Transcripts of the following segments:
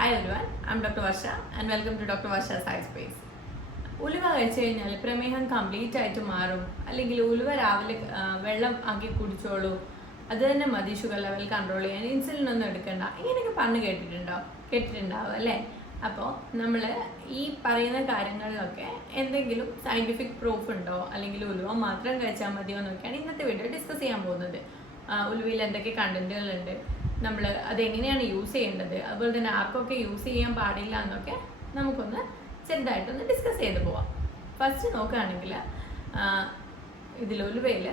Hi everyone, I'm Dr. Varsha and welcome to Dr. Varsha's High Space. ഉലുവ കഴിച്ചു കഴിഞ്ഞാൽ പ്രമേഹം കംപ്ലീറ്റ് ആയിട്ട് മാറും, അല്ലെങ്കിൽ ഉലുവ രാവിലെ വെള്ളം ആക്കി കുടിച്ചോളൂ, അത് തന്നെ മതി ഷുഗർ ലെവൽ കൺട്രോൾ ചെയ്യാൻ, ഇൻസുലിൻ ഒന്നും എടുക്കണ്ട, ഇങ്ങനെയൊക്കെ പറഞ്ഞു കേട്ടിട്ടുണ്ടാവും അല്ലേ? അപ്പോൾ നമ്മൾ ഈ പറയുന്ന കാര്യങ്ങളിലൊക്കെ എന്തെങ്കിലും സയൻറ്റിഫിക് പ്രൂഫ് ഉണ്ടോ, അല്ലെങ്കിൽ ഉലുവ മാത്രം കഴിച്ചാൽ മതിയോ എന്നൊക്കെയാണ് ഇന്നത്തെ വീഡിയോ ഡിസ്കസ് ചെയ്യാൻ പോകുന്നത്. ഉലുവയിൽ എന്തൊക്കെ കണ്ടന്റുകളുണ്ട്, നമ്മൾ അതെങ്ങനെയാണ് യൂസ് ചെയ്യേണ്ടത്, അതുപോലെ തന്നെ ആർക്കൊക്കെ യൂസ് ചെയ്യാൻ പാടില്ല എന്നൊക്കെ നമുക്കൊന്ന് ചെറുതായിട്ടൊന്ന് ഡിസ്കസ് ചെയ്ത് പോവാം. ഫസ്റ്റ് നോക്കുകയാണെങ്കിൽ ഇതിൽ ഉലുവയിൽ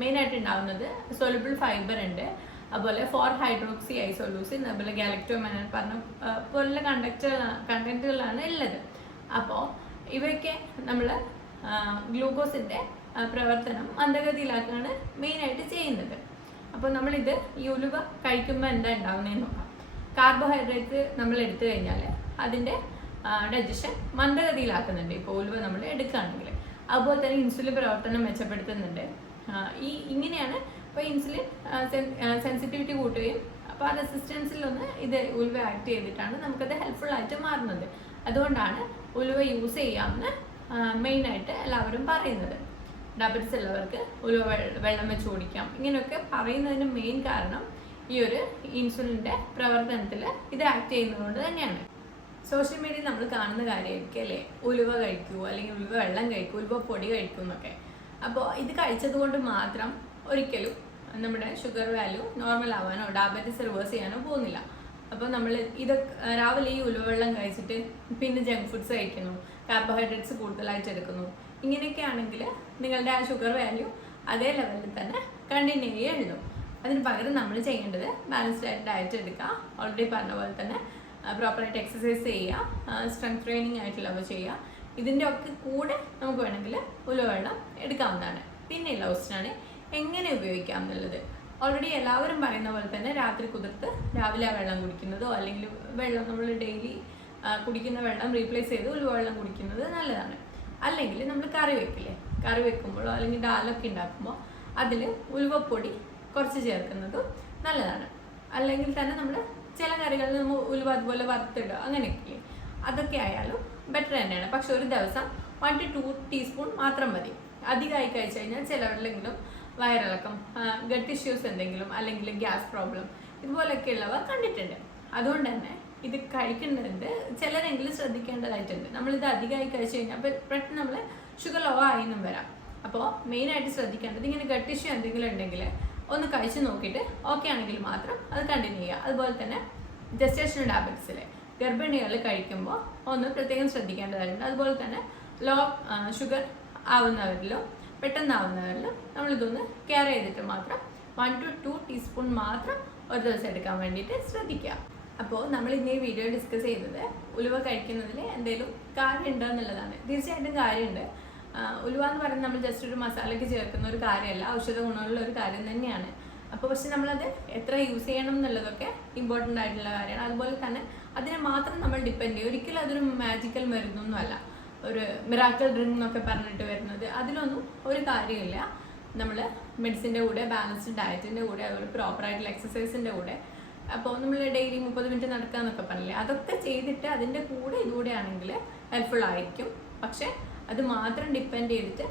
മെയിനായിട്ട് ഉണ്ടാകുന്നത് സോലബിൾ ഫൈബർ ഉണ്ട്, അതുപോലെ 4-ഹൈഡ്രോക്സി ഐസോലൂസിൻ, അതുപോലെ ഗാലക്ടോമെനൻ പറഞ്ഞ പോലുള്ള കണ്ടന്റുകളാണ് ഉള്ളത്. അപ്പോൾ ഇവയൊക്കെ നമ്മൾ ഗ്ലൂക്കോസിൻ്റെ പ്രവർത്തനം മന്ദഗതിയിലാക്കുകയാണ് മെയിനായിട്ട് ചെയ്യുന്നത്. അപ്പോൾ നമ്മളിത് ഈ ഉലുവ കഴിക്കുമ്പോൾ എന്താ ഉണ്ടാകുന്നതെന്ന് നോക്കാം. കാർബോഹൈഡ്രേറ്റ് നമ്മൾ എടുത്തു കഴിഞ്ഞാൽ അതിൻ്റെ ഡൈജഷൻ മന്ദഗതിയിലാക്കുന്നുണ്ട് ഇപ്പോൾ ഉലുവ നമ്മൾ എടുക്കുകയാണെങ്കിൽ. അതുപോലെ തന്നെ ഇൻസുലിൻ പ്രവർത്തനം മെച്ചപ്പെടുത്തുന്നുണ്ട്. ഇങ്ങനെയാണ് ഇപ്പോൾ ഇൻസുലിൻ സെൻസിറ്റിവിറ്റി കൂട്ടുകയും അപ്പോൾ ആ റെസിസ്റ്റൻസിലൊന്ന് ഇത് ഉലുവ ആക്ട് ചെയ്തിട്ടാണ് നമുക്കത് ഹെൽപ്ഫുൾ ആയിട്ട് മാറുന്നത്. അതുകൊണ്ടാണ് ഉലുവ യൂസ് ചെയ്യാമെന്ന് മെയിനായിട്ട് എല്ലാവരും പറയുന്നത്. ഡയബറ്റിസ് ഉള്ളവർക്ക് ഉലുവ വെള്ളം വെച്ച് കുടിക്കാം, ഇങ്ങനെയൊക്കെ പറയുന്നതിന് മെയിൻ കാരണം ഈ ഒരു ഇൻസുലിൻ്റെ പ്രവർത്തനത്തിൽ ഇത് ആക്ട് ചെയ്യുന്നതുകൊണ്ട് തന്നെയാണ്. സോഷ്യൽ മീഡിയയിൽ നമ്മൾ കാണുന്ന കാര്യമായിരിക്കും അല്ലേ, ഉലുവ കഴിക്കൂ, അല്ലെങ്കിൽ ഉലുവ വെള്ളം കഴിക്കൂ, ഉലുവ പൊടി കഴിക്കൂ എന്നൊക്കെ. അപ്പോൾ ഇത് കഴിച്ചത് കൊണ്ട് മാത്രം ഒരിക്കലും നമ്മുടെ ഷുഗർ വാല്യൂ നോർമൽ ആവാനോ ഡയബറ്റിസ് റിവേഴ്സ് ചെയ്യാനോ പോകുന്നില്ല. അപ്പോൾ നമ്മൾ ഇത് രാവിലെ ഈ ഉലുവ വെള്ളം കഴിച്ചിട്ട് പിന്നെ ജങ്ക് ഫുഡ്സ് കഴിക്കുന്നു, കാർബോഹൈഡ്രേറ്റ്സ് കൂടുതലായിട്ട് എടുക്കുന്നു, ഇങ്ങനെയൊക്കെ ആണെങ്കിൽ നിങ്ങളുടെ ആ ഷുഗർ വാല്യൂ അതേ ലെവലിൽ തന്നെ കണ്ടിന്യൂ ചെയ്യുള്ളൂ. അതിന് പകരം നമ്മൾ ചെയ്യേണ്ടത് ബാലൻസ്ഡ് ആയിട്ട് ഡയറ്റ് എടുക്കുക, ഓൾറെഡി പറഞ്ഞ പോലെ തന്നെ പ്രോപ്പറായിട്ട് എക്സസൈസ് ചെയ്യുക, സ്ട്രെങ്ത് ട്രെയിനിങ് ആയിട്ടുള്ളവ ചെയ്യുക. ഇതിൻ്റെ ഒക്കെ കൂടെ നമുക്ക് വേണമെങ്കിൽ ഉലുവ വെള്ളം എടുക്കാവുന്നതാണ്. പിന്നെയുള്ള ക്വസ്റ്റ്യനാണ് എങ്ങനെ ഉപയോഗിക്കാം എന്നുള്ളത്. ഓൾറെഡി എല്ലാവരും പറയുന്ന പോലെ തന്നെ രാത്രി കുതിർത്ത് രാവിലെ ആ വെള്ളം കുടിക്കുന്നതോ, അല്ലെങ്കിൽ വെള്ളം നമ്മൾ ഡെയിലി കുടിക്കുന്ന വെള്ളം റീപ്ലേസ് ചെയ്ത് ഉലുവ വെള്ളം കുടിക്കുന്നത് നല്ലതാണ്. അല്ലെങ്കിൽ നമ്മൾ കറി വെക്കുമ്പോഴോ അല്ലെങ്കിൽ ഡാലൊക്കെ ഉണ്ടാക്കുമ്പോൾ അതിൽ ഉലുവപ്പൊടി കുറച്ച് ചേർക്കുന്നതും നല്ലതാണ്. അല്ലെങ്കിൽ തന്നെ നമ്മൾ ചില കറികളിൽ നമ്മൾ ഉലുവ അതുപോലെ വറുത്തിടുക, അങ്ങനെയൊക്കെ അതൊക്കെ ആയാലും ബെറ്റർ തന്നെയാണ്. പക്ഷെ ഒരു ദിവസം 1 to 2 ടീസ്പൂൺ മാത്രം മതി. അധികമായി കഴിച്ചു കഴിഞ്ഞാൽ ചിലവരിലെങ്കിലും വയറിളക്കം, ഗട്ട് ഇഷ്യൂസ് എന്തെങ്കിലും, അല്ലെങ്കിൽ ഗ്യാസ് പ്രോബ്ലം ഇതുപോലെയൊക്കെ ഉള്ളവ കണ്ടിട്ടുണ്ട്. അതുകൊണ്ട് തന്നെ ഇത് കഴിക്കേണ്ടതുണ്ട്, ചിലരെങ്കിലും ശ്രദ്ധിക്കേണ്ടതായിട്ടുണ്ട്. നമ്മളിത് അധികമായി കഴിച്ചു കഴിഞ്ഞാൽ പെട്ടെന്ന് നമ്മൾ ഷുഗർ ലോ ആയിന്നും വരാം. അപ്പോൾ മെയിനായിട്ട് ശ്രദ്ധിക്കേണ്ടത് ഇങ്ങനെ ഗട്ട് ഇഷ്യൂ എന്തെങ്കിലും ഉണ്ടെങ്കിൽ ഒന്ന് കഴിച്ച് നോക്കിയിട്ട് ഓക്കെ ആണെങ്കിൽ മാത്രം അത് കണ്ടിന്യൂ ചെയ്യുക. അതുപോലെ തന്നെ ജസ്റ്റേഷണൽ ഡയബറ്റിസിൽ ഗർഭിണികൾ കഴിക്കുമ്പോൾ ഒന്ന് പ്രത്യേകം ശ്രദ്ധിക്കേണ്ടതായിട്ടുണ്ട്. അതുപോലെ തന്നെ ലോ ഷുഗർ ആവുന്നവരിലും പെട്ടെന്നാവുന്നവരിലും നമ്മളിതൊന്ന് കെയർ ചെയ്തിട്ട് മാത്രം 1 to 2 ടീസ്പൂൺ മാത്രം ഒരു ദിവസം എടുക്കാൻ വേണ്ടിയിട്ട് ശ്രദ്ധിക്കുക. അപ്പോൾ നമ്മൾ ഇന്ന് ഈ വീഡിയോ ഡിസ്കസ് ചെയ്യുന്നത് ഉലുവ കഴിക്കുന്നതിൽ എന്തെങ്കിലും കാര്യമുണ്ടോ എന്നുള്ളതാണ്. തീർച്ചയായിട്ടും കാര്യമുണ്ട്. ഉലുവ എന്ന് പറയുന്നത് നമ്മൾ ജസ്റ്റ് ഒരു മസാലയ്ക്ക് ചേർക്കുന്ന ഒരു കാര്യമല്ല, ഔഷധ ഗുണമുള്ള ഒരു കാര്യം തന്നെയാണ്. അപ്പോൾ പക്ഷെ നമ്മളത് എത്ര യൂസ് ചെയ്യണം എന്നുള്ളതൊക്കെ ഇമ്പോർട്ടൻ്റ് ആയിട്ടുള്ള കാര്യമാണ്. അതുപോലെ തന്നെ അതിനെ മാത്രം നമ്മൾ ഡിപ്പെൻഡ് ചെയ്യും. ഒരിക്കലും അതൊരു മാജിക്കൽ മരുന്നൊന്നും അല്ല, ഒരു മിറാക്കിൾ ഡ്രിങ്ക് എന്നൊക്കെ പറഞ്ഞിട്ട് വരുന്നത്, അതിലൊന്നും ഒരു കാര്യമില്ല. നമ്മൾ മെഡിസിൻ്റെ കൂടെ, ബാലൻസ്ഡ് ഡയറ്റിൻ്റെ കൂടെ, അതുപോലെ പ്രോപ്പറായിട്ടുള്ള എക്സസൈസിൻ്റെ കൂടെ, അപ്പോൾ നമ്മൾ ഡെയിലി 30 മിനിറ്റ് നടക്കുക എന്നൊക്കെ പറഞ്ഞില്ലേ, അതൊക്കെ ചെയ്തിട്ട് അതിൻ്റെ കൂടെ ഇതുകൂടെ ആണെങ്കിൽ ഹെൽപ്ഫുൾ ആയിരിക്കും. പക്ഷേ അത് മാത്രം ഡിപ്പെൻഡ് ചെയ്തിട്ട്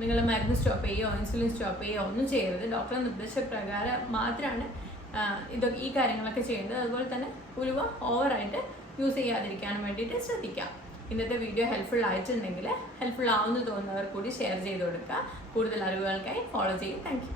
നിങ്ങൾ മരുന്ന് സ്റ്റോപ്പ് ചെയ്യുകയോ ഇൻസുലിൻ സ്റ്റോപ്പ് ചെയ്യുകയോ ഒന്നും ചെയ്യരുത്. ഡോക്ടറുടെ നിർദ്ദേശപ്രകാരം മാത്രമാണ് ഈ കാര്യങ്ങളൊക്കെ ചെയ്യേണ്ടത്. അതുപോലെ തന്നെ ഉലുവ ഓവറായിട്ട് യൂസ് ചെയ്യാതിരിക്കാൻ വേണ്ടിയിട്ട് ശ്രദ്ധിക്കാം. ഇന്നത്തെ വീഡിയോ ഹെൽപ്ഫുൾ ആയിട്ടുണ്ടെങ്കിൽ ഹെൽപ്ഫുൾ ആവുമെന്ന് തോന്നുന്നവർ കൂടി ഷെയർ ചെയ്ത് കൊടുക്കുക. കൂടുതൽ അറിവുകൾക്കായി ഫോളോ ചെയ്യും. Thank you.